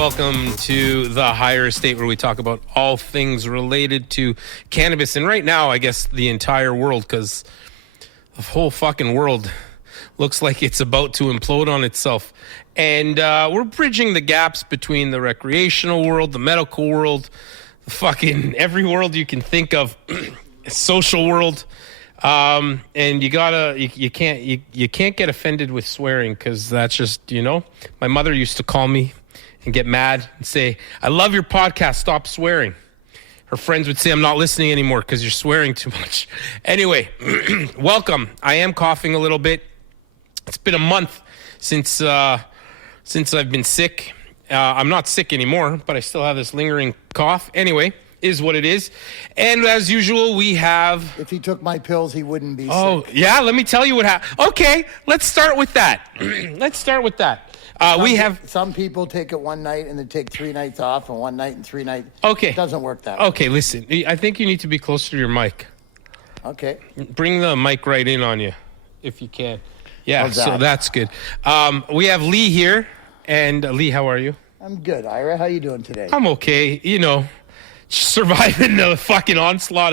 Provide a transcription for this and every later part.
welcome to the Higher Estate, where we talk about all things related to cannabis. And right now, I guess the entire world, because the whole fucking world looks like it's about to implode on itself. And we're bridging the gaps between the recreational world, the medical world, the fucking every world you can think of, social world. And you can't get offended with swearing, because that's just, my mother used to call me and get mad and say, "I love your podcast, stop swearing." Her friends would say, "I'm not listening anymore because you're swearing too much." Anyway, welcome. I am coughing a little bit. It's been a month since I've been sick. I'm not sick anymore, but I still have this lingering cough. Anyway, is what it is. And as usual, we have... If he took my pills, he wouldn't be sick. Oh, yeah, let me tell you what happened. Okay, let's start with that. Some people take it one night and then take 3 nights off, and one night and 3 nights. Okay. It doesn't work that way. Okay, listen. I think you need to be closer to your mic. Okay. Bring the mic right in on you, if you can. Yeah, How's that? So that's good. We have Lee here. And Lee, how are you? I'm good. Ira, how you doing today? I'm okay. Surviving the fucking onslaught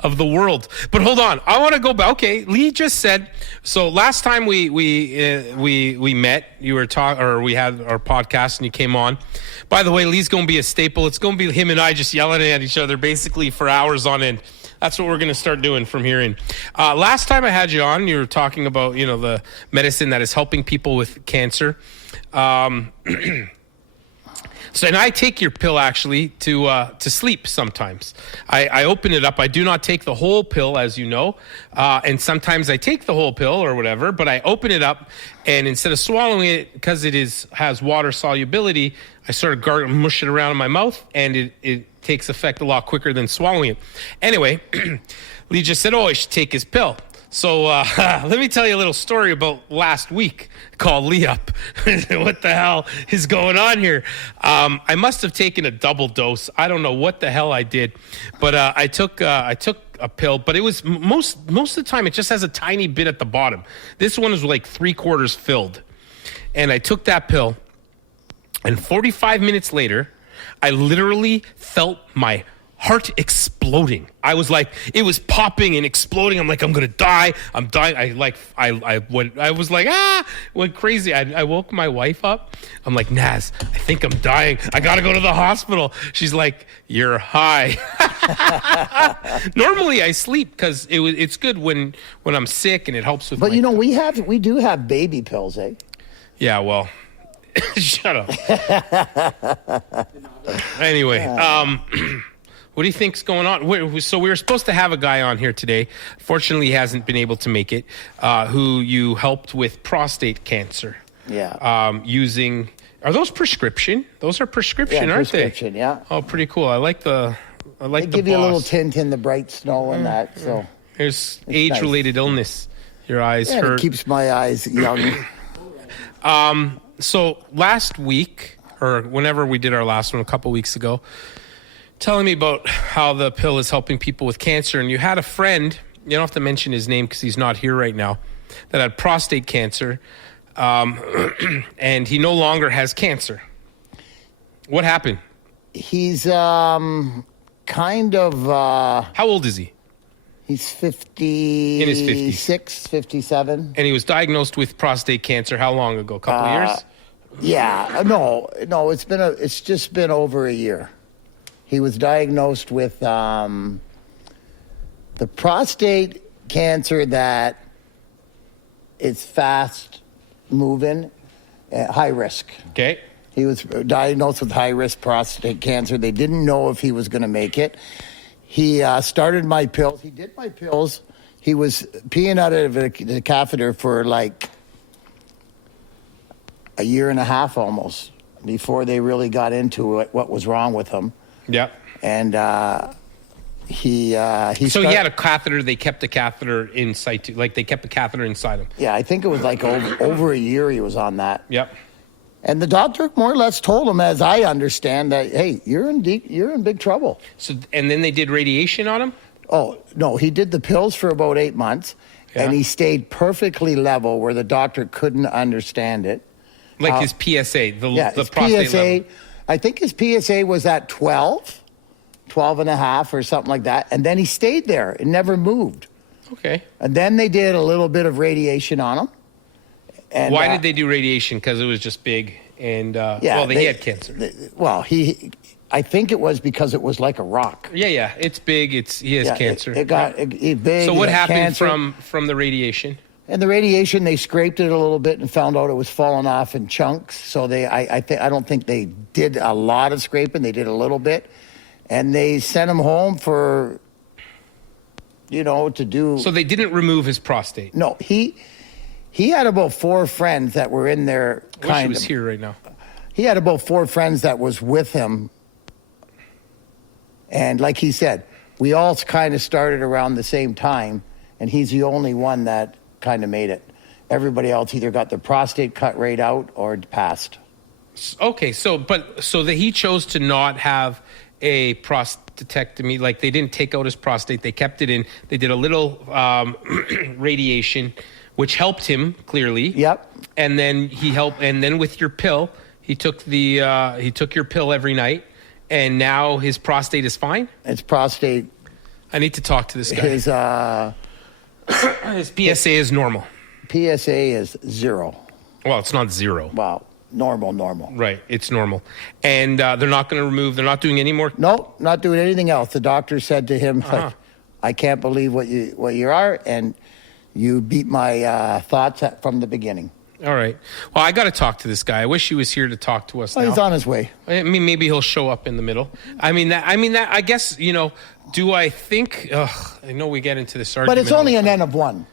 of the world. But hold on, I want to go back. Okay, Lee just said. So last time we met, you were we had our podcast, and you came on. By the way, Lee's going to be a staple. It's going to be him and I just yelling at each other basically for hours on end. That's what we're going to start doing from here in. Last time I had you on, you were talking about the medicine that is helping people with cancer. So, and I take your pill actually to sleep sometimes. I open it up. I do not take the whole pill, as you know. And sometimes I take the whole pill or whatever, but I open it up, and instead of swallowing it, because it has water solubility, I sort of mush it around in my mouth, and it takes effect a lot quicker than swallowing it. Anyway, Lee just said, I should take his pill. So let me tell you a little story about last week. Call Lee up. What the hell is going on here? I must have taken a double dose. I don't know what the hell I did, but I took a pill. But it was most of the time it just has a tiny bit at the bottom. This one was like 3/4 filled, and I took that pill. And 45 minutes later, I literally felt my heart exploding. I was like, it was popping and exploding. I'm like, I'm gonna die. I'm dying. Went crazy. I woke my wife up. I'm like, Naz, I think I'm dying. I gotta go to the hospital. She's like, you're high. Normally I sleep because it's good when I'm sick, and it helps with. But we do have baby pills, eh? Yeah, well, shut up. Anyway, what do you think's going on? So we were supposed to have a guy on here today. Fortunately, he hasn't been able to make it. Who you helped with prostate cancer? Yeah. Using, are those prescription? Those are prescription, aren't prescription, they? Yeah. Oh, pretty cool. I like the. They give you a little tint in the bright snow and that. So there's age-related illness. Your eyes hurt. It keeps my eyes young. So last week, or whenever we did our last one, a couple weeks ago, telling me about how the pill is helping people with cancer. And you had a friend, you don't have to mention his name because he's not here right now, that had prostate cancer, and he no longer has cancer. What happened? He's kind of... How old is he? He's 50... In his 50s. 57. And he was diagnosed with prostate cancer how long ago? A couple years? Yeah. No, it's just been over a year. He was diagnosed with the prostate cancer that is fast moving, high risk. Okay. He was diagnosed with high risk prostate cancer. They didn't know if he was going to make it. He started my pills. He did my pills. He was peeing out of the catheter for like a year and a half almost before they really got into what was wrong with him. Yeah. And he had a catheter. They kept the catheter inside too. Like they kept the catheter inside him. Yeah, I think it was like over a year he was on that. Yep. And the doctor more or less told him, as I understand, that hey, you're in big trouble. So and then they did radiation on him? Oh no, he did the pills for about 8 months, and he stayed perfectly level where the doctor couldn't understand it. Like his PSA, the prostate PSA, level. I think his PSA was at 12, 12 and a half or something like that. And then he stayed there and never moved. Okay. And then they did a little bit of radiation on him. And, why did they do radiation? Because it was just big and, well, he had cancer. I think it was because it was like a rock. Yeah. It's big. He has cancer. It got big. So what happened from the radiation? And the radiation, they scraped it a little bit and found out it was falling off in chunks. So I don't think they did a lot of scraping. They did a little bit. And they sent him home for, to do. So they didn't remove his prostate? No, he had about 4 friends that were in there. I wish he was here right now. He had about 4 friends that was with him. And like he said, we all kind of started around the same time. And he's the only one that kind of made it. Everybody else either got their prostate cut right out or passed. Okay, so that he chose to not have a prostatectomy, like they didn't take out his prostate, they kept it in. They did a little radiation, which helped him clearly. Yep. And then and then with your pill, he took your pill every night, and now his prostate is fine. His prostate. I need to talk to this guy. His PSA is normal. PSA is 0. Well, it's not 0. Wow. Normal. Right. It's normal. And they're not going to they're not doing any more. No, not doing anything else. The doctor said to him, like, I can't believe what you are. And you beat my thoughts from the beginning. All right. Well, I got to talk to this guy. I wish he was here to talk to us now. He's on his way. I mean, maybe he'll show up in the middle. I guess, do I think, I know we get into this argument. But it's only an N of 1.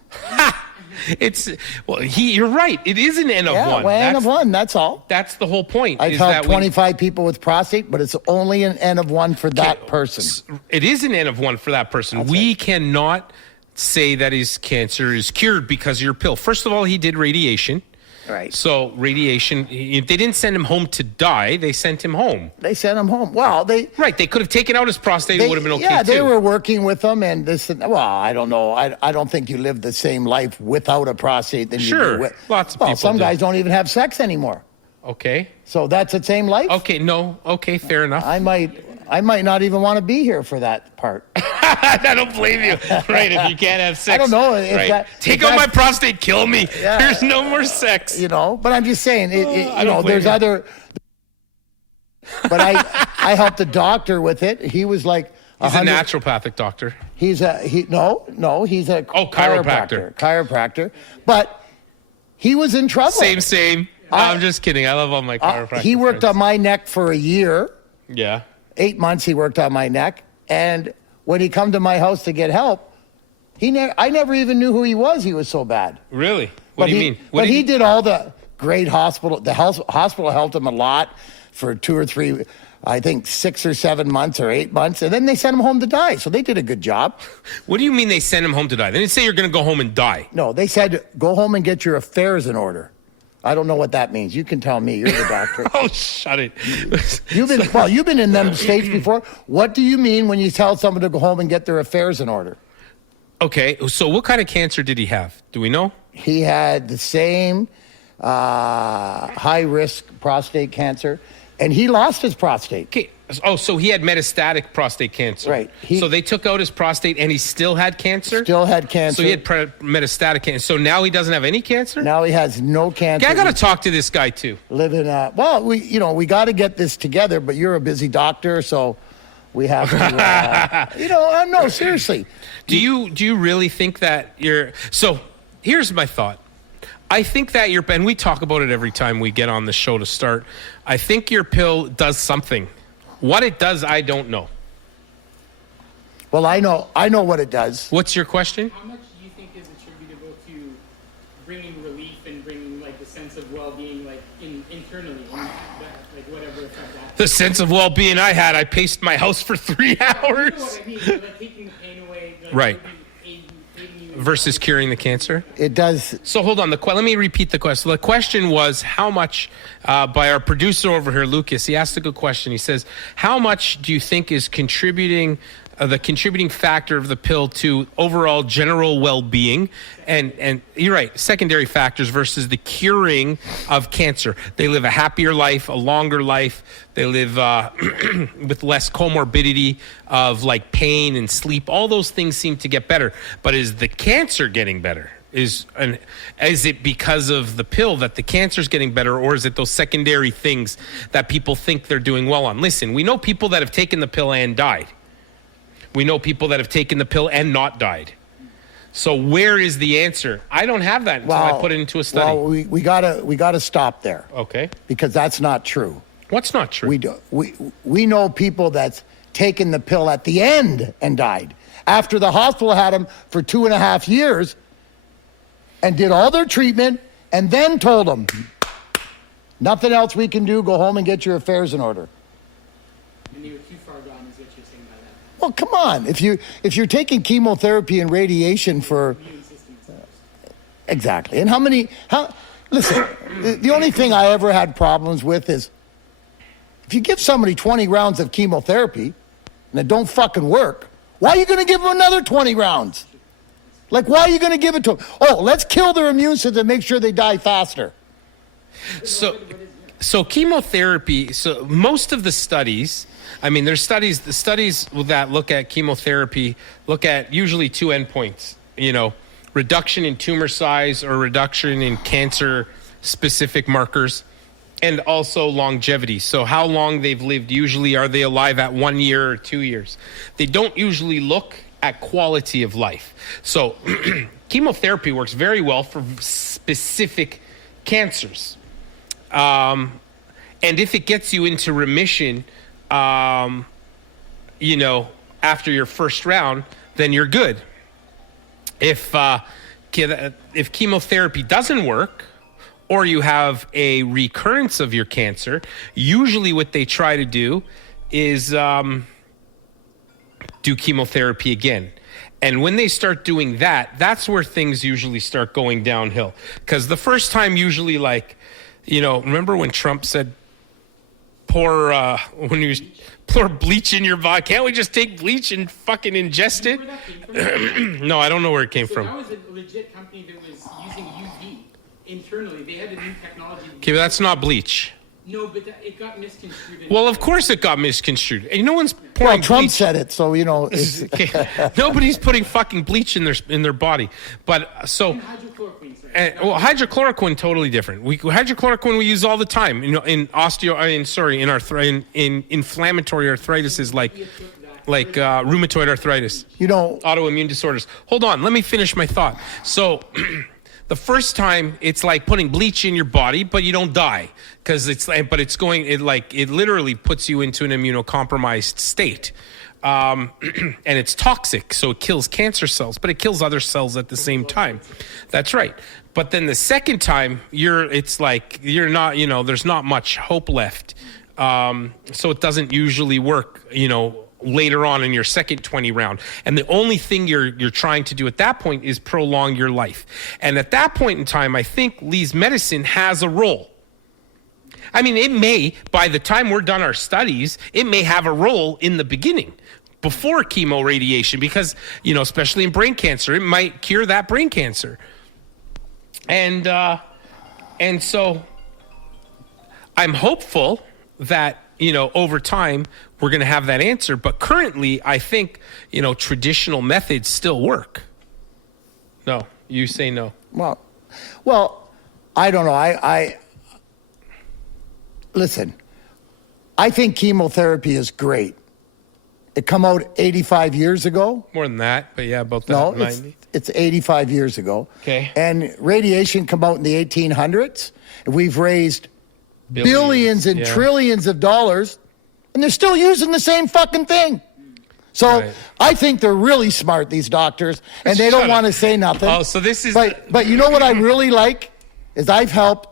You're right. It is an N of 1. Well, N of 1, that's all. That's the whole point. I've helped 25 people with prostate, but it's only an N of 1 for that person. It is an N of 1 for that person. We cannot say that his cancer is cured because of your pill. First of all, he did radiation. Right. So radiation, they didn't send him home to die. They sent him home. They sent him home. Well, they could have taken out his prostate. It would have been okay. Yeah, too. They were working with him, and this. Well, I don't know. I don't think you live the same life without a prostate than you do with. Lots of people. Some guys don't even have sex anymore. Okay. So that's the same life. Okay. No. Okay. Fair enough. I might not even want to be here for that part. I don't blame you. Right, if you can't have sex. I don't know. Take out my prostate, kill me. Yeah. There's no more sex. But I'm just saying, there's other. But I helped the doctor with it. He was like he's a naturopathic doctor. He's a chiropractor. Chiropractor. But he was in trouble. Same. I'm just kidding. I love all my chiropractors. He worked on my neck for a year. Yeah. 8 months he worked on my neck, and when he come to my house to get help, I never even knew who he was. He was so bad. Really? What do you mean? But he did all the great hospital. The hospital helped him a lot for 2 or 3, I think 6 or 7 months or 8 months, and then they sent him home to die. So they did a good job. What do you mean they sent him home to die? They didn't say you're going to go home and die. No, they said go home and get your affairs in order. I don't know what that means. You can tell me. You're the doctor. Oh, shut it. You've been in them states before. What do you mean when you tell someone to go home and get their affairs in order? Okay, so what kind of cancer did he have? Do we know? He had the same high-risk prostate cancer, and he lost his prostate. Okay. Oh, so he had metastatic prostate cancer. Right. So they took out his prostate, and he still had cancer? Still had cancer. So he had metastatic cancer. So now he doesn't have any cancer? Now he has no cancer. I got to talk to this guy, too. We got to get this together, but you're a busy doctor, so we have to, no, seriously. Do you really think that so here's my thought. I think that and we talk about it every time we get on the show to start. I think your pill does something. What it does, I don't know. Well, I know what it does. What's your question? How much do you think is attributable to bringing relief and bringing like the sense of well-being, like internally, whatever effect that? The sense of well-being I had, I paced my house for 3 hours. You know what I mean? Like taking the pain away. Right. Versus curing the cancer? It does. So hold on. Let me repeat the question. The question was how much, by our producer over here, Lucas, he asked a good question. He says, how much do you think is contributing the contributing factor of the pill to overall general well-being, and you're right, secondary factors versus the curing of cancer. They live a happier life, a longer life. They live with less comorbidity of like pain and sleep. All those things seem to get better. But is the cancer getting better? Is it because of the pill that the cancer is getting better, or is it those secondary things that people think they're doing well on? Listen, we know people that have taken the pill and died. We know people that have taken the pill and not died. So where is the answer? I don't have that until I put it into a study. Well, we gotta stop there. Okay. Because that's not true. What's not true? We know people that's taken the pill at the end and died. After the hospital had them for 2.5 years and did all their treatment and then told them, nothing else we can do, go home and get your affairs in order. And you were too far gone is what you're saying by that. Well, come on. If you're taking chemotherapy and radiation for... Exactly. And listen, the only thing I ever had problems with is if you give somebody 20 rounds of chemotherapy and it don't fucking work, why are you going to give them another 20 rounds? Like, why are you going to give it to them? Oh, let's kill their immune system and make sure they die faster. So chemotherapy, so most of the studies, I mean, there's the studies that look at chemotherapy look at usually 2 endpoints, reduction in tumor size or reduction in cancer specific markers, and also longevity. So how long they've lived. Usually, are they alive at 1 year or 2 years? They don't usually look at quality of life. So chemotherapy works very well for specific cancers. And if it gets you into remission, after your first round, then you're good. If chemotherapy doesn't work, or you have a recurrence of your cancer, usually what they try to do is do chemotherapy again. And when they start doing that, that's where things usually start going downhill. Because the first time usually remember when Trump said, pour bleach in your body? Can't we just take bleach and fucking ingest it? No, I don't know where it came from. That was a legit company that was using UV internally. They had a new technology. Okay, but that's not bleach. No, but it got misconstrued. Well, of course it got misconstrued. And no one's pouring Trump bleach. said it, so it's... Okay. Nobody's putting fucking bleach in their body. But so... Hydrochloroquine, hydrochloroquine totally different. Hydrochloroquine we use all the time. In inflammatory arthritis like rheumatoid arthritis. Autoimmune disorders. Hold on, let me finish my thought. So the first time it's like putting bleach in your body, but you don't die because it literally puts you into an immunocompromised state. And it's toxic, so it kills cancer cells, but it kills other cells at the same time. That's right. But then the second time, there's not much hope left. So it doesn't usually work, later on in your second 20 round. And the only thing you're trying to do at that point is prolong your life. And at that point in time, I think Lee's medicine has a role. I mean, it may, by the time we're done our studies, it may have a role in the beginning, before chemo radiation, because, especially in brain cancer, it might cure that brain cancer. And so I'm hopeful that, over time, we're going to have that answer. But currently, I think, traditional methods still work. No, you say no. Well, I don't know. Listen, I think chemotherapy is great. It come out 85 years ago. More than that, but yeah, about that. No, it's 85 years ago. Okay. And radiation come out in the 1800s. And we've raised billions and trillions of dollars, and they're still using the same fucking thing. So right. I think they're really smart, these doctors, and they don't want to say nothing. Oh, so this is... But you know what I really like? Is I've helped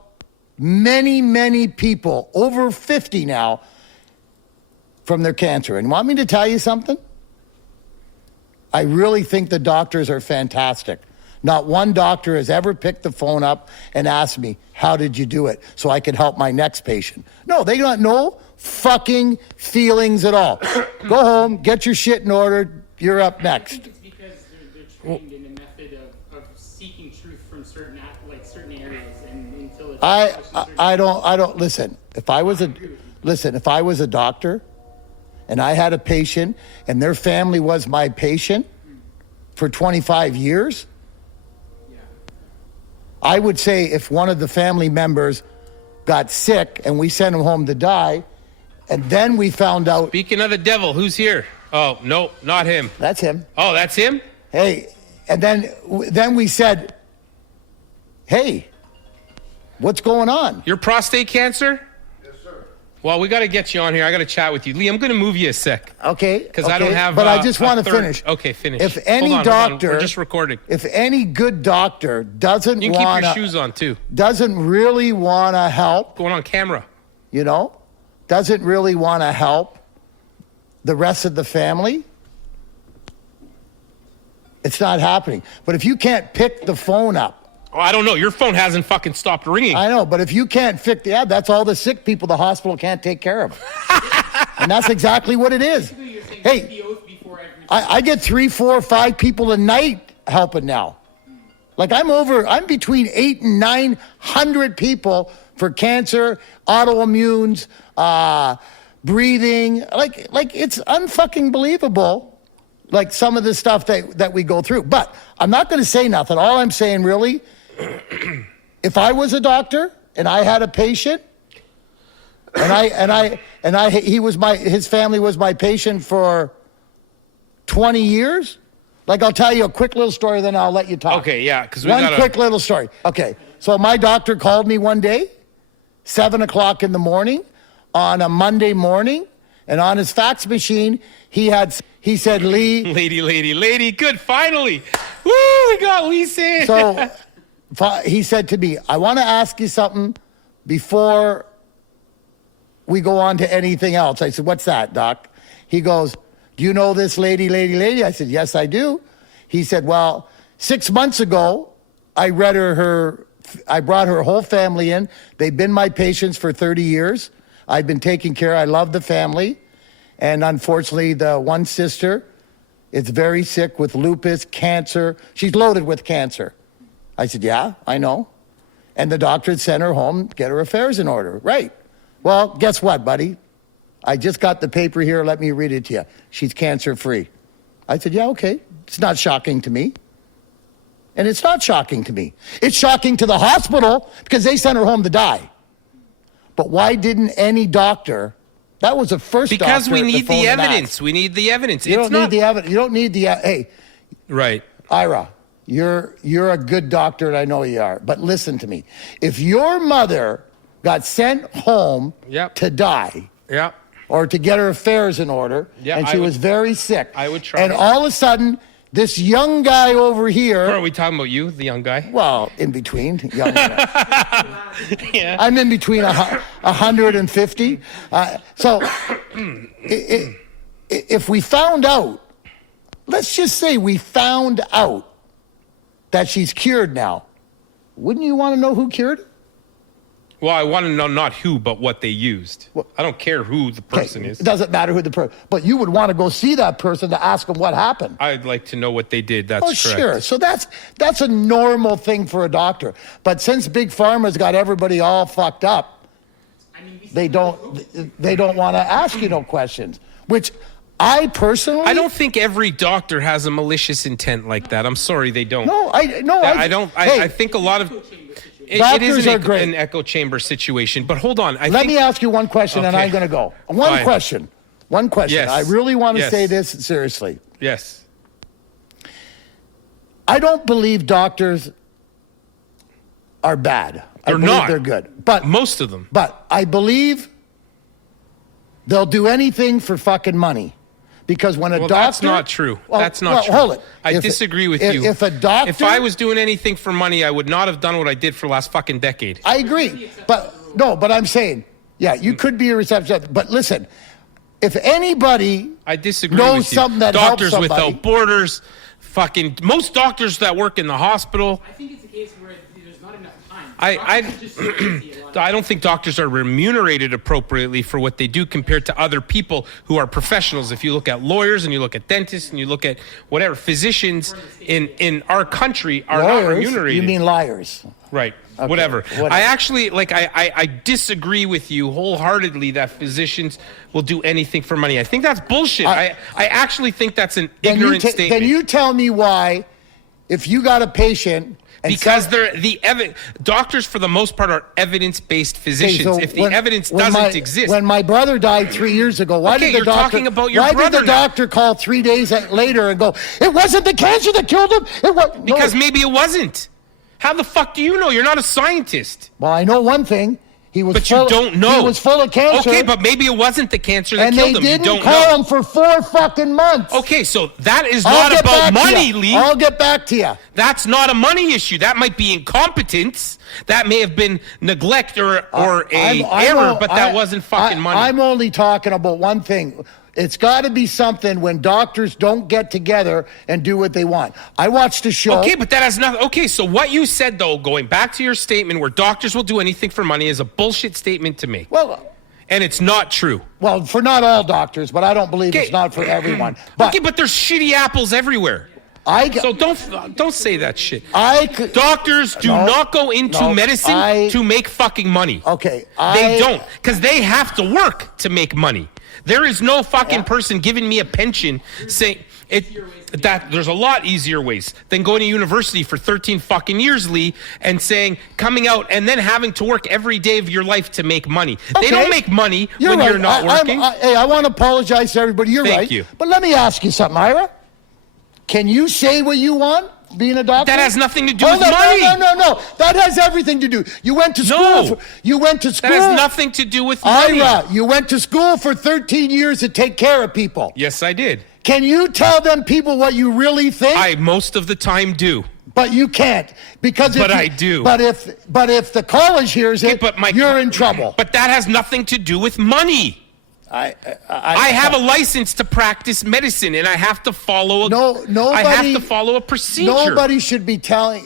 many, many people, over 50 now, from their cancer. And want me to tell you something? I really think the doctors are fantastic. Not one doctor has ever picked the phone up and asked me, how did you do it? So I could help my next patient. No, they got no fucking feelings at all. Go home, get your shit in order. You're up I next. think it's because they're trained in a method of seeking truth from certain areas, and until it's I don't listen. If I was a doctor and I had a patient and their family was my patient for 25 years, I would say if one of the family members got sick and we sent him home to die, and then we found out Speaking of the devil, who's here? Oh, no, not him. that's him. Oh, that's him? Hey, and then we said, hey, what's going on? Your prostate cancer? Yes, sir. Well, we got to get you on here. I got to chat with you. Lee, I'm going to move you a sec. Okay. Because I don't have. But I just a want to third- finish. Okay, finish. If any Hold on. doctor, We're just recording. if any good doctor doesn't You can keep want your shoes on too. doesn't really want to help, Going on camera. doesn't really want to help the rest of the family, it's not happening. But if you can't pick the phone up, Oh, I don't know. Your phone hasn't fucking stopped ringing. I know, but if you can't fix that's all the sick people the hospital can't take care of. And that's exactly what it is. you're saying Hey, take the oath before every. I get 3, 4, 5 people a night helping now. Like I'm between 800 and 900 people for cancer, autoimmunes, breathing. Like it's unfucking believable. Like some of the stuff that we go through. But I'm not going to say nothing. All I'm saying really, if I was a doctor and I had a patient and his family was my patient for 20 years. Like, I'll tell you a quick little story, then I'll let you talk. Okay, yeah, because One quick little story. Okay, so my doctor called me one day, 7 o'clock in the morning, on a Monday morning, and on his fax machine, he said, Lee. Lady. Good, finally. Woo, we got Lee saying. So he said to me, I want to ask you something before we go on to anything else. I said, what's that, doc? He goes, do you know this lady? I said, yes, I do. He said, well, 6 months ago, I brought her whole family in. They've been my patients for 30 years. I've been taking care. I love the family. And unfortunately, the one sister is very sick with lupus, cancer. She's loaded with cancer. I said, yeah, I know. And the doctor had sent her home, get her affairs in order. Right. Well, guess what, buddy? I just got the paper here. Let me read it to you. She's cancer-free. I said, yeah, okay. It's not shocking to me. And it's not shocking to me. It's shocking to the hospital because they sent her home to die. But why didn't any doctor... That was the first because doctor we to need phone the and evidence. ask. We need the evidence. You don't need the evidence. You don't need the... Hey, Right. Ira, you're a good doctor, and I know you are. But listen to me. If your mother got sent home to die... Yeah. Or to get her affairs in order, and she was very sick. I would try. And all of a sudden, this young guy over here... Or are we talking about you, the young guy? Well, in between. Young guy. Yeah. I'm in between 150. So if we found out, let's just say we found out that she's cured now, wouldn't you want to know who cured her? Well, I want to know not who, but what they used. I don't care who the person is. It doesn't matter who the person, but you would want to go see that person to ask them what happened. I'd like to know what they did. That's correct. Sure. So that's a normal thing for a doctor. But since Big Pharma's got everybody all fucked up, they don't want to ask you no questions. Which I personally, I don't think every doctor has a malicious intent like that. I'm sorry, they don't. I don't. I think a lot of. It is an echo chamber situation, but hold on. Let me ask you one question, and I'm going to go. One question. Yes. I really want to say this seriously. Yes. I don't believe doctors are bad. I believe they're good. But most of them. But I believe they'll do anything for fucking money. Because when a doctor... that's not true. That's not true. Hold it. I disagree with you. If a doctor... If I was doing anything for money, I would not have done what I did for the last fucking decade. I agree. But I'm saying, yeah, you could be a receptionist. But listen, if anybody I disagree knows with you. something that Doctors helps somebody... Without Borders, fucking... Most doctors that work in the hospital... I think it's a case where there's not enough time. I don't think doctors are remunerated appropriately for what they do compared to other people who are professionals. If you look at lawyers and you look at dentists and you look at whatever, physicians in our country are not remunerated. You mean liars? Right. Okay, whatever. whatever. I actually, I disagree with you wholeheartedly that physicians will do anything for money. I think that's bullshit. I actually think that's an ignorant statement. Then you tell me why, if you got a patient... Because doctors, for the most part, are evidence-based physicians. Okay, so if the evidence doesn't exist... When my brother died 3 years ago, why did the doctor... talking about your why brother did the doctor call 3 days later and go, it wasn't the cancer that killed him? Because maybe it wasn't. How the fuck do you know? You're not a scientist. Well, I know one thing. He was but you don't know. He was full of cancer. Okay, but maybe it wasn't the cancer that killed him. And they You don't didn't call know. him for 4 fucking months. Okay, so that is not about money, Lee. I'll get back to you. That's not a money issue. That might be incompetence. That may have been neglect or error, but that wasn't fucking money. I'm only talking about one thing. It's got to be something when doctors don't get together and do what they want. I watched a show. Okay, but that has nothing. Okay, so what you said, though, going back to your statement where doctors will do anything for money is a bullshit statement to make. Well, and it's not true. Well, for not all doctors, but I don't believe it's not for everyone. But, okay, but there's shitty apples everywhere. So don't say that shit. Doctors do not go into medicine to make fucking money. Okay. They don't, because they have to work to make money. There is no fucking person giving me a pension saying that there's a lot easier ways than going to university for 13 fucking years, Lee, and saying coming out and then having to work every day of your life to make money. Okay. They don't make money when you're not working. Hey, I want to apologize to everybody. You're right. Thank you. But let me ask you something, Ira. Can you say what you want? Being a doctor? That has nothing to do with money. No. That has everything to do. You went to school. You went to school. That has nothing to do with money. Ira, you went to school for 13 years to take care of people. Yes, I did. Can you tell them people what you really think? I most of the time do. But you can't because. I do. But if the college hears it, you're in trouble. But that has nothing to do with money. I have a license to practice medicine, and I have to follow a procedure. Nobody should be telling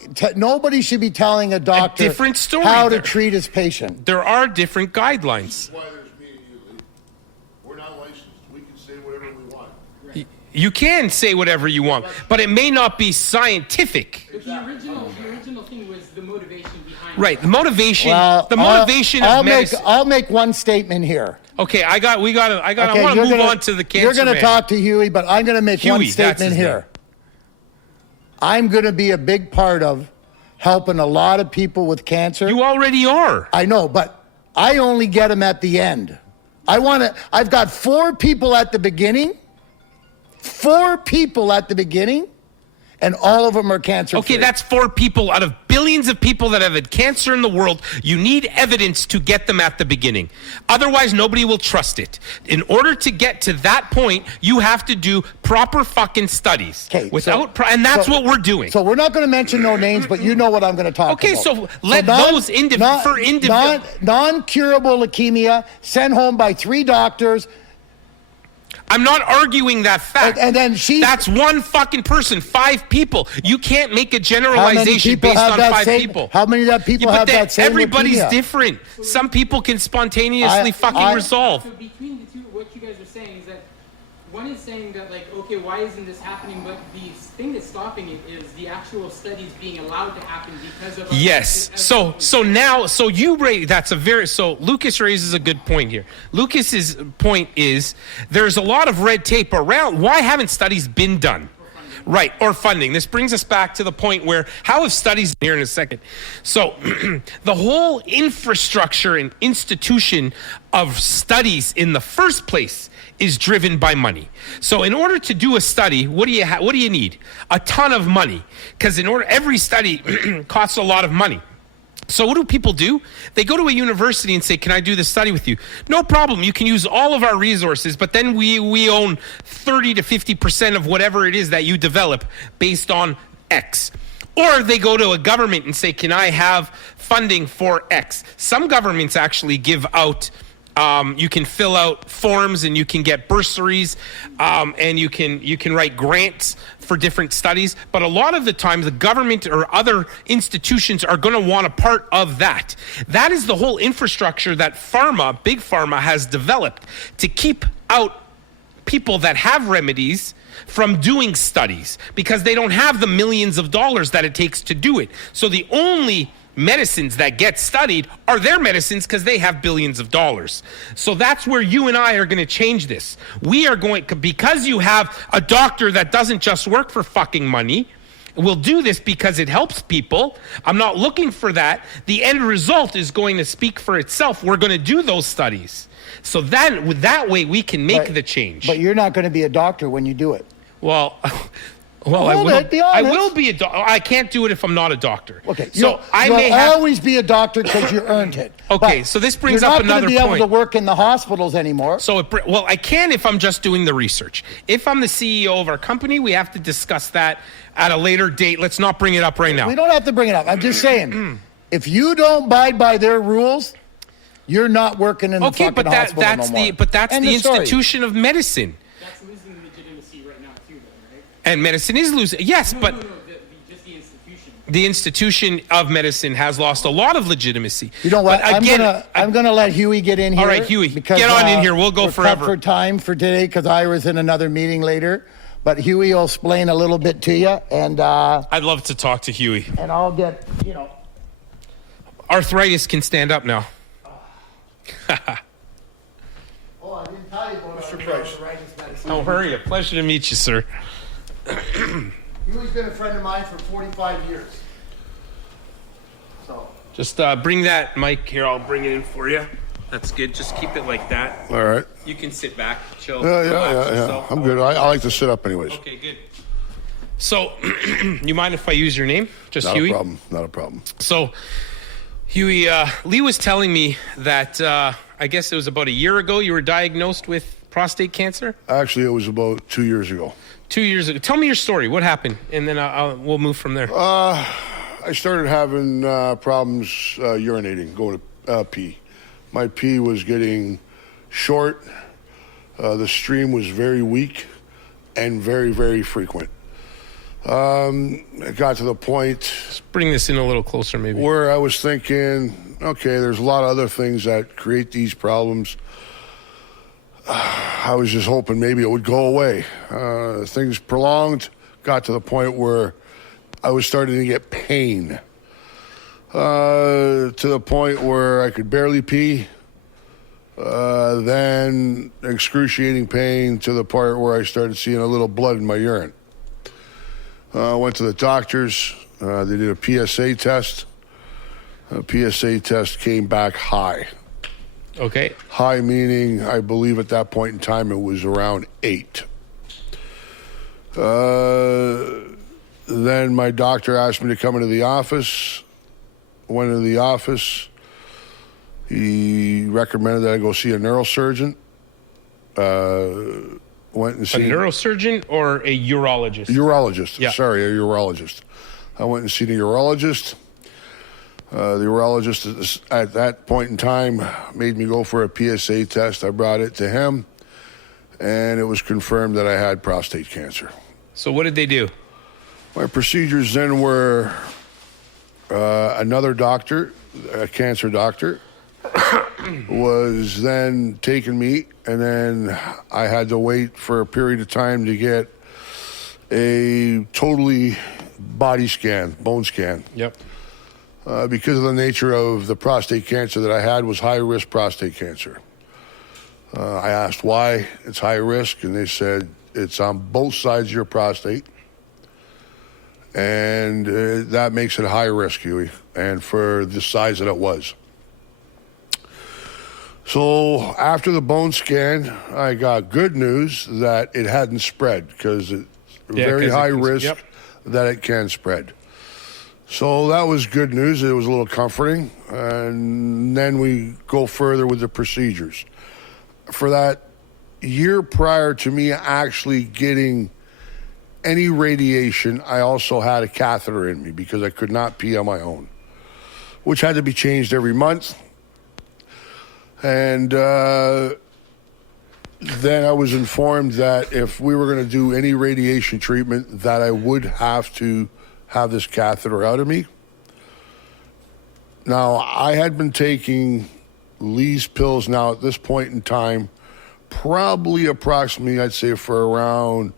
a doctor a different story how to treat his patient. There are different guidelines. Why there's me and you, Lee. We're not licensed. We can say whatever we want. Right. You can say whatever you want, but it may not be scientific. But the original thing was the motivation behind it. Right, the motivation. Well, the motivation of medicine. I'll make one statement here. Okay, I want to move on to the cancer. You're going to talk to Huey, but I'm going to make one statement here. I'm going to be a big part of helping a lot of people with cancer. You already are. I know, but I only get them at the end. I've got 4 people at the beginning. 4 people at the beginning. And all of them are cancer-free. Okay, that's 4 people out of billions of people that have had cancer in the world. You need evidence to get them at the beginning. Otherwise, nobody will trust it. In order to get to that point, you have to do proper fucking studies. Okay, and that's what we're doing. So we're not going to mention no names, but you know what I'm going to talk about. Okay, so let those individuals... Non-curable leukemia, sent home by 3 doctors... I'm not arguing that fact. And then that's one fucking person, 5 people. You can't make a generalization based on 5 people. How many of that people have that same Everybody's leukemia? Different. Some people can spontaneously resolve. So between the two, what you guys are saying is that one is saying that, like, okay, why isn't this happening? But the thing that's stopping it is the actual studies being allowed to happen because of... Yes. So Lucas raises a good point here. Lucas's point is there's a lot of red tape around. Why haven't studies been done? Right, or funding. This brings us back to the point where, how have studies, here in a second. So the whole infrastructure and institution of studies in the first place is driven by money. So in order to do a study, what do you need? A ton of money. Because every study costs a lot of money. So what do people do? They go to a university and say, can I do this study with you? No problem. You can use all of our resources, but then we own 30 to 50% of whatever it is that you develop based on X. Or they go to a government and say, can I have funding for X? Some governments actually give out You can fill out forms and you can get bursaries, and you can write grants for different studies. But a lot of the time, the government or other institutions are going to want a part of that. That is the whole infrastructure that big pharma has developed to keep out people that have remedies from doing studies, because they don't have the millions of dollars that it takes to do it. So the only medicines that get studied are their medicines because they have billions of dollars. So that's where you and I are going to change this. We are going, because you have a doctor that doesn't just work for fucking money, we'll do this because it helps people. I'm not looking for that. The end result is going to speak for itself. We're going to do those studies. So then, that way we can make the change. But you're not going to be a doctor when you do it. Well, Be I honest. will be a doctor. I can't do it if I'm not a doctor. Okay, So I you'll may have. always be a doctor because you earned it. Okay, But so this brings you're up not another going to be point. able to work in the hospitals anymore. So, I can if I'm just doing the research. If I'm the CEO of our company, we have to discuss that at a later date. Let's not bring it up right now. We don't have to bring it up. I'm just saying, if you don't abide by their rules, you're not working in the Okay, fucking but hospital that's no more. the End of story. institution of medicine, That's losing legitimacy right now too, though, right? and medicine is losing. Yes, but Just the institution. the institution of medicine has lost a lot of legitimacy. You know what? But again, I'm gonna let Huey get in here. All right, Huey, because, get on in here. We'll go we're forever. cut for time for today because Ira's in another meeting later. But Huey will explain a little bit to you, and I'd love to talk to Huey. I'll get Arthritis can stand up now. Oh, I didn't tell you about Mr. Price. Oh, hurry up. Pleasure to meet you, sir. Huey's been a friend of mine for 45 years. So. Just bring that mic here. I'll bring it in for you. That's good. Just keep it like that. All right. You can sit back, chill. Yeah. relax yourself. I'm good. I like to sit up anyways. Okay, good. So, you mind if I use your name? Just Not Huey? a problem. Not a problem. So, Huey, Lee was telling me that I guess it was about a year ago you were diagnosed with prostate cancer? Actually, it was about 2 years ago. 2 years ago. Tell me your story. What happened? And then we'll move from there. I started having problems urinating, going to pee. My pee was getting short. The stream was very weak and very, very frequent. It got to the point Let's bring this in a little closer, maybe. where I was thinking, okay, there's a lot of other things that create these problems. I was just hoping maybe it would go away. Things prolonged, got to the point where I was starting to get pain. To the point where I could barely pee. Then excruciating pain to the part where I started seeing a little blood in my urine. Went to the doctors. They did a PSA test. A PSA test came back high. Okay. High meaning, I believe at that point in time, it was around 8. Then my doctor asked me to come into the office. Went into the office. He recommended that I go see a neurosurgeon. Went and A seen neurosurgeon or a urologist? urologist. Yeah. Sorry, a urologist. I went and seen a urologist. The urologist at that point in time made me go for a PSA test. I brought it to him, and it was confirmed that I had prostate cancer. So what did they do? My procedures then were another doctor, a cancer doctor, was then taking me, and then I had to wait for a period of time to get a totally body scan, bone scan. Yep. Because of the nature of the prostate cancer that I had was high-risk prostate cancer. I asked why it's high risk, and they said it's on both sides of your prostate, and that makes it high risk, Huey, and for the size that it was. So after the bone scan, I got good news that it hadn't spread because it's very 'cause it high can- risk yep. that it can spread. So that was good news. It was a little comforting. And then we go further with the procedures. For that year prior to me actually getting any radiation, I also had a catheter in me because I could not pee on my own, which had to be changed every month. And then I was informed that if we were going to do any radiation treatment, that I would have to have this catheter out of me. Now, I had been taking Lee's pills now at this point in time, probably approximately, I'd say, for around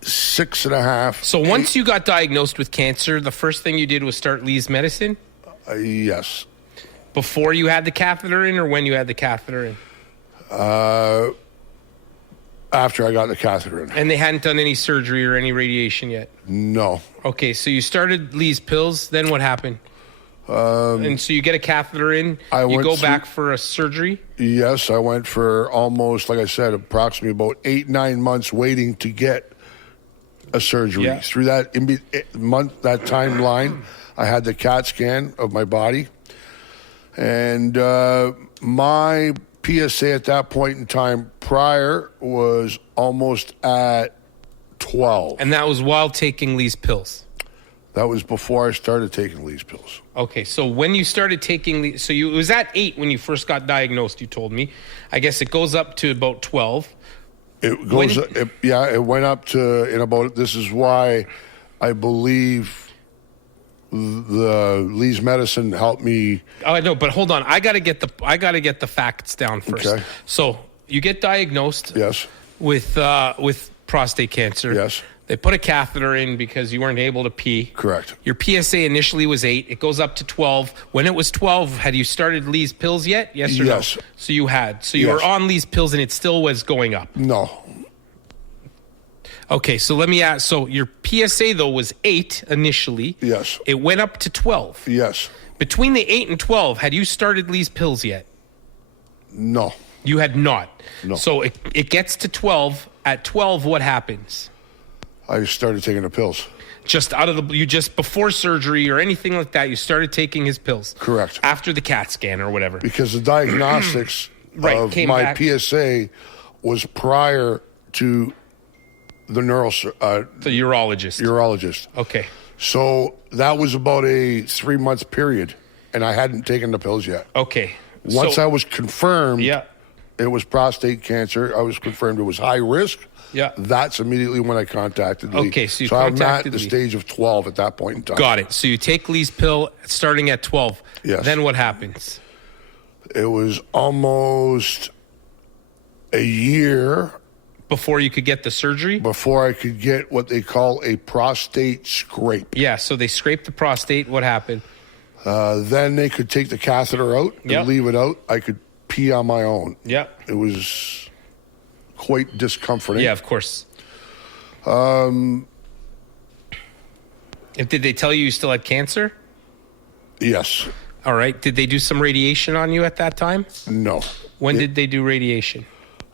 6.5. So once you got diagnosed with cancer, the first thing you did was start Lee's medicine? Yes. Before you had the catheter in or when you had the catheter in? After I got the catheter in. And they hadn't done any surgery or any radiation yet? No. Okay, so you started Lee's pills, then what happened? And so you get a catheter in, you go back for a surgery? Yes, I went for almost, like I said, approximately about 8-9 months waiting to get a surgery. Yeah. Through that that timeline, I had the CAT scan of my body. And my PSA at that point in time prior was almost at 12. And that was while taking Lee's pills? That was before I started taking Lee's pills. Okay, so when you started taking Lee, so it was at 8 when you first got diagnosed, you told me. I guess it goes up to about 12. It goes, it went up to, in about, this is why I believe the Lee's medicine helped me. Oh, I know, but hold on. I gotta get the facts down first. Okay. So you get diagnosed Yes. with prostate cancer. Yes. They put a catheter in because you weren't able to pee. Correct. Your PSA initially was 8. It goes up to 12. When it was 12, had you started Lee's pills yet? Yes or Yes. no? So you had. So you Yes. were on Lee's pills and it still was going up. No. Okay, so let me ask. So your PSA, though, was 8 initially. Yes. It went up to 12. Yes. Between the 8 and 12, had you started Lee's pills yet? No. You had not. No. So it gets to 12. At 12, what happens? I started taking the pills. Just out of the, you just before surgery or anything like that, you started taking his pills. Correct. After the CAT scan or whatever. Because the diagnostics Right, of came my back. PSA was prior to the The urologist. urologist. Okay. So that was about a 3-month period, and I hadn't taken the pills yet. Okay. Once So- I was confirmed Yeah. it was prostate cancer, I was confirmed it was high risk. Yeah. That's immediately when I contacted Lee. Okay, so you I'm at contacted the Lee. stage of 12 at that point in time. Got it. So you take Lee's pill starting at 12. Yes. Then what happens? It was almost a year Before you could get the surgery? before I could get what they call a prostate scrape. Yeah, so they scraped the prostate. What happened? Then they could take the catheter out and Yep. leave it out. I could pee on my own. Yeah. It was quite discomforting. Yeah, of course. Did they tell you still had cancer? Yes. All right. Did they do some radiation on you at that time? No. When did they do radiation?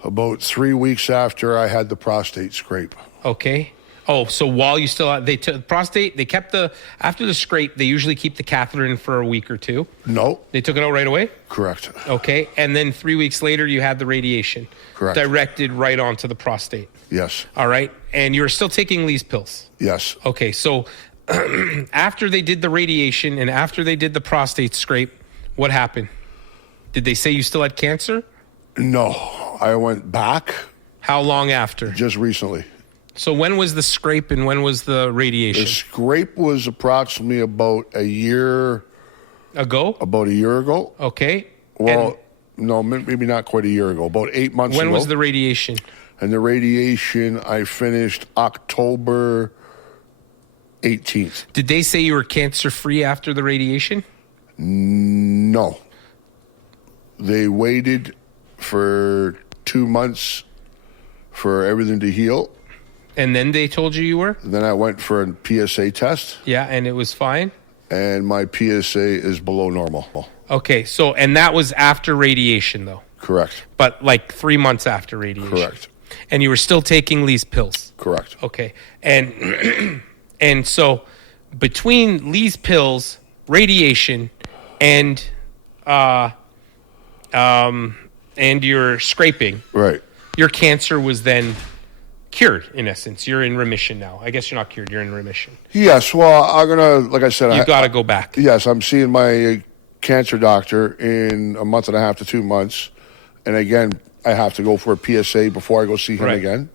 About 3 weeks after I had the prostate scrape. Okay. Oh, so while you still had, they took prostate, they kept after the scrape, they usually keep the catheter in for a week or two. No. They took it out right away? Correct. Okay. And then 3 weeks later, you had the radiation. Correct. Directed right onto the prostate. Yes. All right. And you were still taking Lee's pills. Yes. Okay. So after they did the radiation and after they did the prostate scrape, what happened? Did they say you still had cancer? No. I went back How long after? just recently. So when was the scrape and when was the radiation? The scrape was approximately about a year Ago? ago. Okay. Well, no, maybe not quite a year ago. About 8 months When ago. was the radiation? And the radiation I finished October 18th. Did they say you were cancer free after the radiation? No. They waited for 2 months for everything to heal. And then they told you you were? Then I went for a PSA test, Yeah, and it was fine? and my PSA is below normal. Okay, so, and that was after radiation though, Correct. but like 3 months after radiation. Correct. And you were still taking Lee's pills? Correct. Okay. And and so between Lee's pills, radiation, and your scraping, Right. your cancer was then cured, in essence. You're in remission now. I guess you're not cured, you're in remission. Yes. Well, I'm gonna, like I said, You got to go back. yes, I'm seeing my cancer doctor in a month and a half to 2 months. And again, I have to go for a PSA before I go see him Right. again.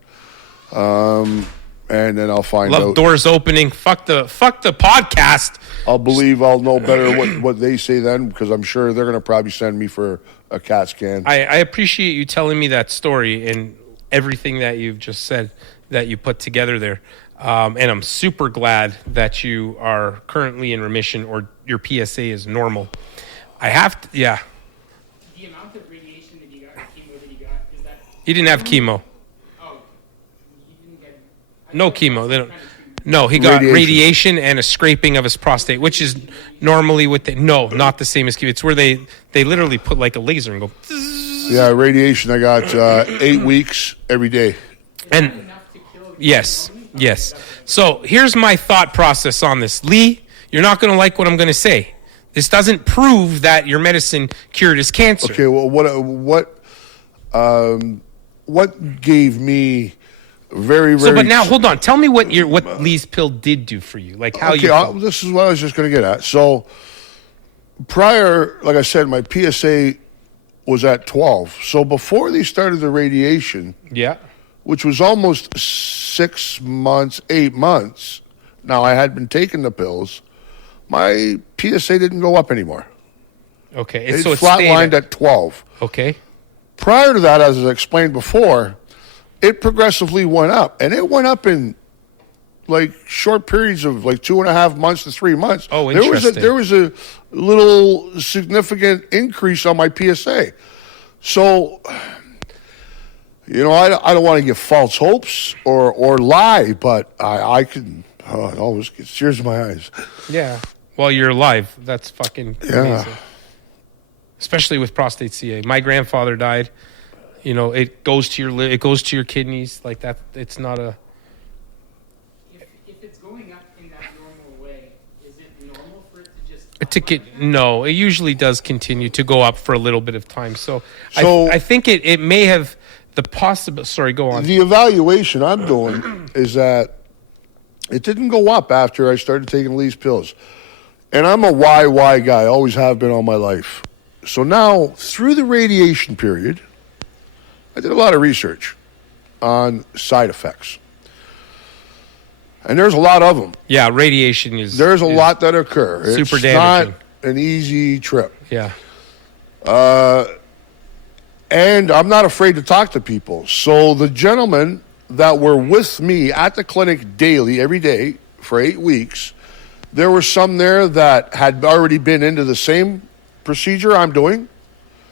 And then I'll find Love out. doors opening. Fuck the podcast. I'll know better what they say then, because I'm sure they're going to probably send me for a CAT scan. I appreciate you telling me that story and everything that you've just said that you put together there. And I'm super glad that you are currently in remission or your PSA is normal. I have to, yeah. The amount of radiation that you got, chemo that you got, is that? He didn't have chemo. Oh, he didn't get. No chemo. They don't. No, he got radiation and a scraping of his prostate, which is normally what they. No, not the same as chemo. It's where they literally put like a laser and go. Yeah, radiation. I got 8 weeks every day. And Enough to kill. yes, yes. So here's my thought process on this, Lee. You're not going to like what I'm going to say. This doesn't prove that your medicine cured his cancer. Okay, well, what gave me very, very... So, but now hold on. Tell me what Lee's pill did do for you. Like how Okay, you. Felt. this is what I was just going to get at. So, prior, like I said, my PSA was at 12. So before they started the radiation, Yeah. which was almost 6 months, 8 months, now I had been taking the pills, my PSA didn't go up anymore. Okay. It So it flatlined stayed at 12. Okay. Prior to that, as I explained before, it progressively went up. And it went up in like short periods of like 2.5 months to 3 months. Oh, interesting. There was a little significant increase on my PSA. So, you know, I don't want to give false hopes or lie, but I can always get tears in my eyes. Yeah. While you're alive, that's fucking Yeah. amazing. Especially with prostate CA. My grandfather died. You know, it goes to your kidneys like that. It's not a. If it's going up in that normal way, is it normal for it to just? A ticket, no, it usually does continue to go up for a little bit of time. So So- I think it may have the possible. Sorry, go on. The evaluation I'm doing is that it didn't go up after I started taking Lee's pills. And I'm a why guy, always have been all my life. So now, through the radiation period, I did a lot of research on side effects. And there's a lot of them. Yeah, radiation is. There's a is- lot that occur. super it's damaging. not an easy trip. Yeah. And I'm not afraid to talk to people. So the gentlemen that were with me at the clinic daily, every day, for 8 weeks, there were some there that had already been into the same procedure I'm doing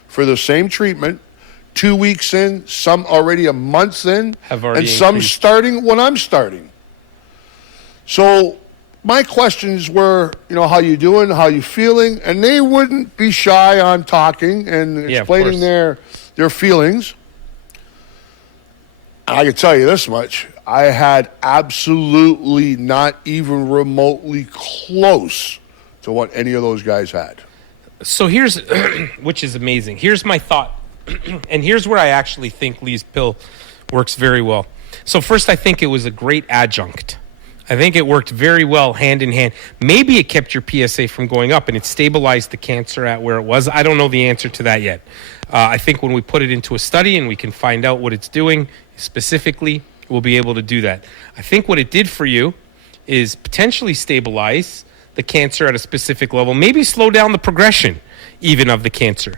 for the same treatment, 2 weeks in, some already a month in, Have already and some increased. starting when I'm starting. So my questions were, you know, how you doing, how you feeling, and they wouldn't be shy on talking and Yeah, of explaining course. their feelings. I can tell you this much. I had absolutely not even remotely close to what any of those guys had. So here's, which is amazing. Here's my thought, and here's where I actually think Lee's pill works very well. So first, I think it was a great adjunct. I think it worked very well hand in hand. Maybe it kept your PSA from going up and it stabilized the cancer at where it was. I don't know the answer to that yet. I think when we put it into a study and we can find out what it's doing specifically, we'll be able to do that. I think what it did for you is potentially stabilize the cancer at a specific level, maybe slow down the progression even of the cancer.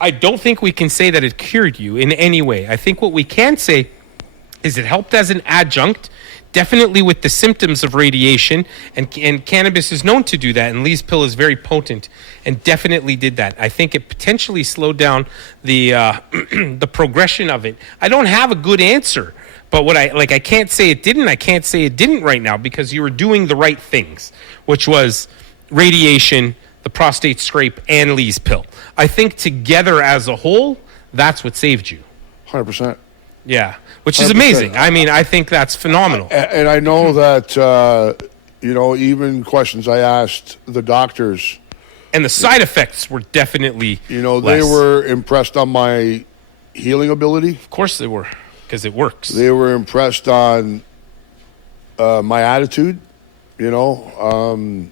I don't think we can say that it cured you in any way. I think what we can say is it helped as an adjunct, definitely with the symptoms of radiation, and cannabis is known to do that, and Lee's pill is very potent and definitely did that. I think it potentially slowed down the the progression of it. I don't have a good answer, but I can't say it didn't. I can't say it didn't right now because you were doing the right things, which was radiation, the prostate scrape, and Lee's pill. I think together as a whole, that's what saved you. 100%. Yeah, which is 100%. amazing. I mean, I think that's phenomenal. And I know that, you know, even questions I asked the doctors, And the side effects were definitely, you know, they less. were impressed on my healing ability. Of course they were, because it works. They were impressed on my attitude. You know,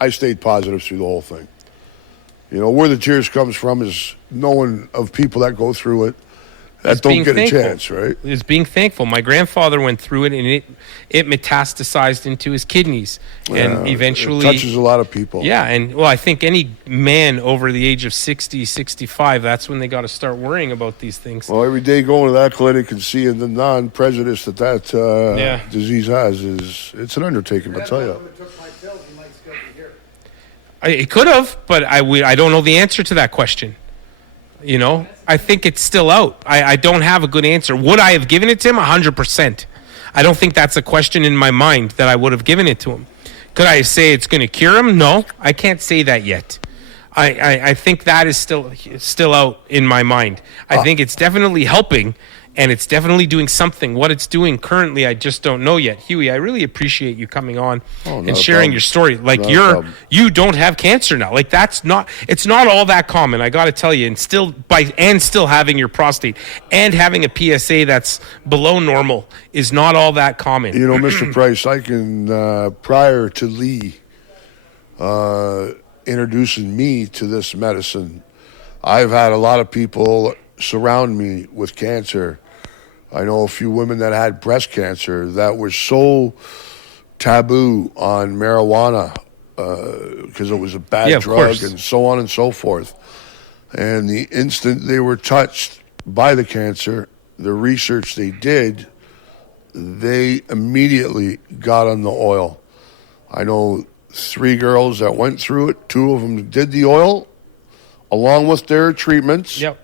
I stayed positive through the whole thing. You know, where the tears comes from is knowing of people that go through it that don't being get thankful. a chance, right? Is being thankful. My grandfather went through it, and it metastasized into his kidneys, and eventually it touches a lot of people. Yeah, and well, I think any man over the age of 60, 65, that's when they got to start worrying about these things. Well, every day going to that clinic and seeing the non-prejudice that disease has it's an undertaking, I'll tell you. It could have, but I don't know the answer to that question. You know, I think it's still out. I don't have a good answer. Would I have given it to him? 100%. I don't think that's a question in my mind that I would have given it to him. Could I say it's going to cure him? No, I can't say that yet. I think that is still out in my mind. I think it's definitely helping, and it's definitely doing something. What it's doing currently, I just don't know yet. Huey, I really appreciate you coming on and sharing your story. Like you don't have cancer now. Like it's not all that common. I got to tell you, and still having your prostate and having a PSA that's below normal is not all that common. You know, Mr. Price, I can prior to Lee introducing me to this medicine, I've had a lot of people surround me with cancer. I know a few women that had breast cancer that were so taboo on marijuana because it was a bad drug and so on and so forth. And the instant they were touched by the cancer, the research they did, they immediately got on the oil. I know 3 girls that went through it. 2 of them did the oil along with their treatments. Yep.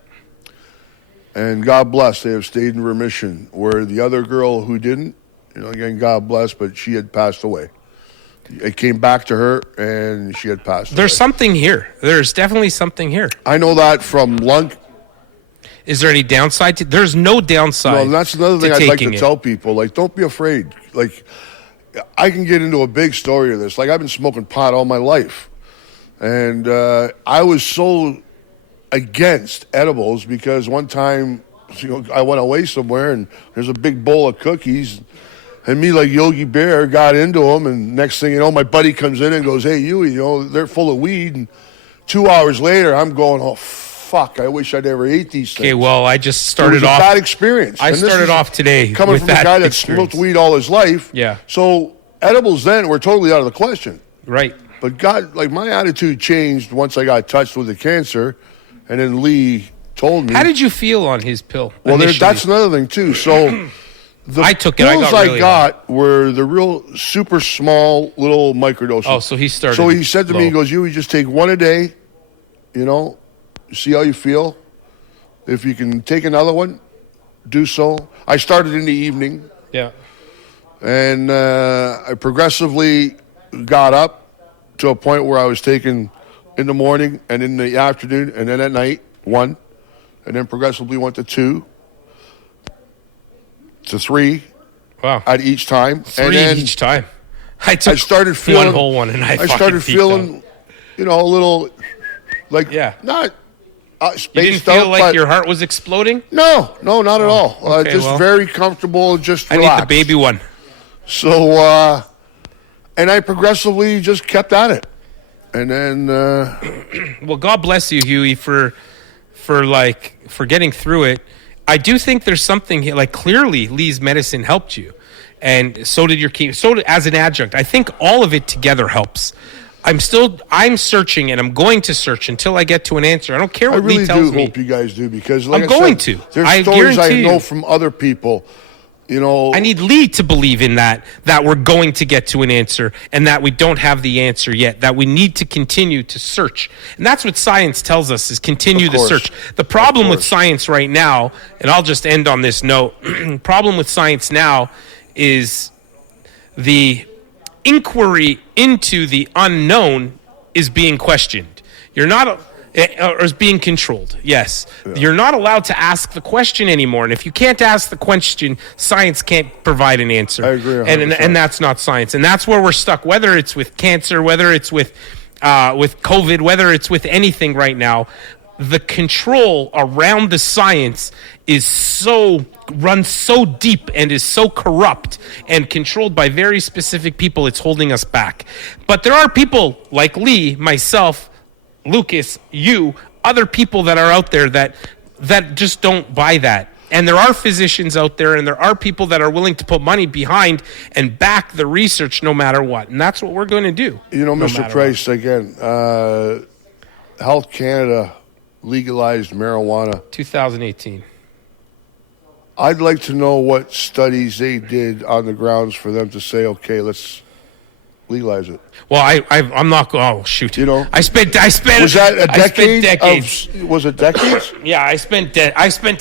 And God bless, they have stayed in remission. Where the other girl who didn't, you know, again, God bless, but she had passed away. It came back to her, and she had passed away. There's something here. There's definitely something here. I know that from lung. Is there any downside to? There's no downside. Well, that's another thing I'd like to tell people. Like, don't be afraid. Like, I can get into a big story of this. Like, I've been smoking pot all my life. And I was so against edibles because one time, you know, I went away somewhere and there's a big bowl of cookies, and me like Yogi Bear got into them, and next thing you know, my buddy comes in and goes, "Hey, you know, they're full of weed." And 2 hours later, I'm going, "Oh fuck, I wish I'd never ate these things." Okay, well, I just started off. It was off a bad experience. I started off today coming with from a guy that smoked weed all his life. Yeah. So edibles then were totally out of the question. Right. But God, like, my attitude changed once I got touched with the cancer. And then Lee told me. How did you feel on his pill? Well, that's another thing, too. So the I took it. pills I got were the real super small little microdoses. Oh, so he started. So he said to me, he goes, "You just take one a day, you know, see how you feel. If you can take another one, do so." I started in the evening. Yeah. And I progressively got up to a point where I was taking in the morning and in the afternoon and then at night, 1, and then progressively went to 2, to 3. Wow. At each time. 3 and then each time. I started feeling one whole one, and I started feeling, you know, a little like not spaced you didn't feel out, like your heart was exploding? No, not at all. Okay, just very comfortable, just relaxed. I need the baby one. So, and I progressively just kept at it. And then, well, God bless you, Huey, for getting through it. I do think there's something here. Like, clearly, Lee's medicine helped you, and so did your chemo. So did, as an adjunct, I think all of it together helps. I'm searching, and I'm going to search until I get to an answer. I don't care what Lee tells me. I really do hope you guys do, because like I'm going to. There's stories I know from other people. You know, I need Lee to believe in that we're going to get to an answer, and that we don't have the answer yet, that we need to continue to search. And that's what science tells us, is continue the search. The problem with science right now, and I'll just end on this note, problem with science now is the inquiry into the unknown is being questioned. Or is being controlled. Yes. Yeah. You're not allowed to ask the question anymore. And if you can't ask the question, science can't provide an answer. I agree. And that's not science. And that's where we're stuck, whether it's with cancer, whether it's with COVID, whether it's with anything right now. The control around the science runs so deep and is so corrupt and controlled by very specific people, it's holding us back. But there are people like Lee, myself, Lucas, you, other people that are out there that just don't buy that. And there are physicians out there, and there are people that are willing to put money behind and back the research no matter what. And that's what we're going to do. You know, no Mr. Price, again, Health Canada legalized marijuana. 2018. I'd like to know what studies they did on the grounds for them to say, okay, let's legalize it. Well, I'm not. Oh shoot! You know, I spent. Was that a decade? I spent decades. Was it decades? Yeah, I spent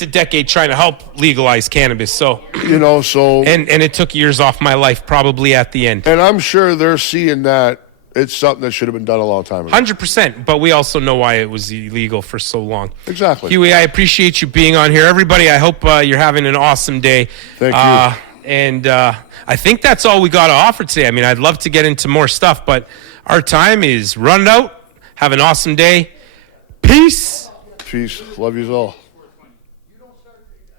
a decade trying to help legalize cannabis. So you know, and it took years off my life, probably at the end. And I'm sure they're seeing that it's something that should have been done a long time ago. 100%. But we also know why it was illegal for so long. Exactly. Huey, I appreciate you being on here. Everybody, I hope you're having an awesome day. Thank you. And I think that's all we got to offer today. I mean, I'd love to get into more stuff, but our time is run out. Have an awesome day. Peace. Peace. Love yous all.